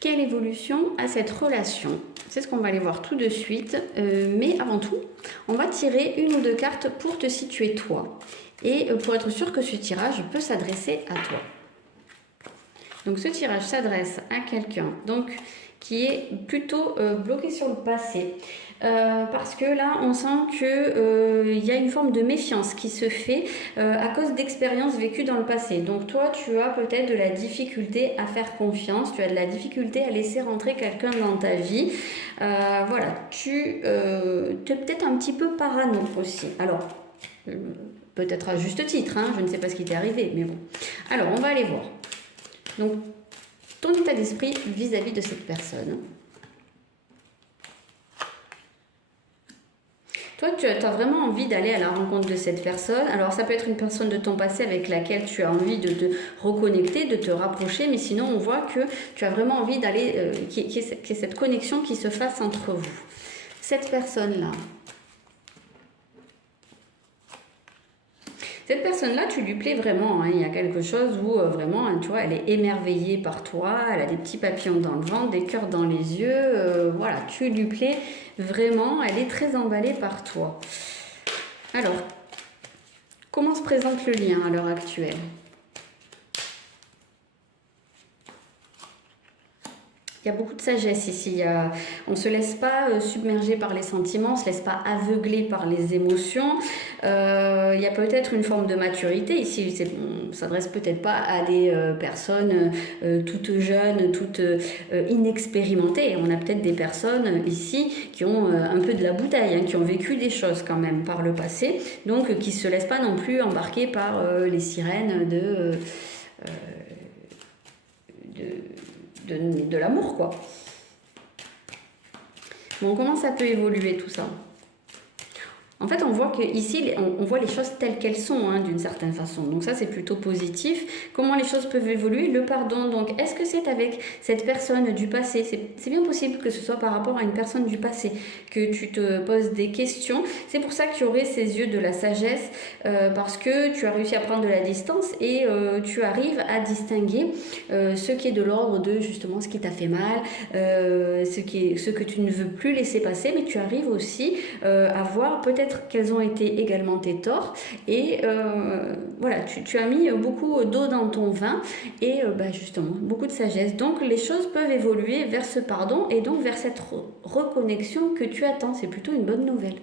Quelle évolution a cette relation? C'est ce qu'on va aller voir tout de suite. Mais avant tout, on va tirer une ou deux cartes pour te situer toi. Et pour être sûr que ce tirage peut s'adresser à toi. Donc ce tirage s'adresse à quelqu'un qui est plutôt bloqué sur le passé. Parce que là, on sent qu'il y a une forme de méfiance qui se fait à cause d'expériences vécues dans le passé. Donc toi, tu as peut-être de la difficulté à faire confiance, tu as de la difficulté à laisser rentrer quelqu'un dans ta vie. Voilà, tu es peut-être un petit peu parano aussi. Alors, peut-être à juste titre, hein, je ne sais pas ce qui t'est arrivé, mais bon. Alors, on va aller voir. Donc, ton état d'esprit vis-à-vis de cette personne. Toi, tu as vraiment envie d'aller à la rencontre de cette personne. Alors, ça peut être une personne de ton passé avec laquelle tu as envie de te reconnecter, de te rapprocher. Mais sinon, on voit que tu as vraiment envie d'aller, qu'il y ait cette connexion qui se fasse entre vous. Cette personne-là. Cette personne-là, tu lui plais vraiment, hein. Il y a quelque chose où vraiment, tu vois, elle est émerveillée par toi, elle a des petits papillons dans le ventre, des cœurs dans les yeux, voilà, tu lui plais vraiment, elle est très emballée par toi. Alors, comment se présente le lien à l'heure actuelle ? Il y a beaucoup de sagesse ici. On ne se laisse pas submerger par les sentiments, on ne se laisse pas aveugler par les émotions. Il y a peut-être une forme de maturité ici. On ne s'adresse peut-être pas à des personnes toutes jeunes, toutes inexpérimentées. On a peut-être des personnes ici qui ont un peu de la bouteille, hein, qui ont vécu des choses quand même par le passé, donc qui ne se laissent pas non plus embarquer par les sirènes de l'amour, quoi. Bon, comment ça peut évoluer tout ça? En fait, on voit qu'ici, on voit les choses telles qu'elles sont, hein, d'une certaine façon. Donc ça, c'est plutôt positif. Comment les choses peuvent évoluer? Le pardon, donc, est-ce que c'est avec cette personne du passé? C'est bien possible que ce soit par rapport à une personne du passé que tu te poses des questions. C'est pour ça qu'il y aurait ces yeux de la sagesse, parce que tu as réussi à prendre de la distance et tu arrives à distinguer ce qui est de l'ordre de, justement, ce qui t'a fait mal, ce que tu ne veux plus laisser passer, mais tu arrives aussi à voir peut-être quels ont été également tes torts et voilà, tu as mis beaucoup d'eau dans ton vin et justement beaucoup de sagesse, donc les choses peuvent évoluer vers ce pardon et donc vers cette reconnexion que tu attends. C'est plutôt une bonne nouvelle.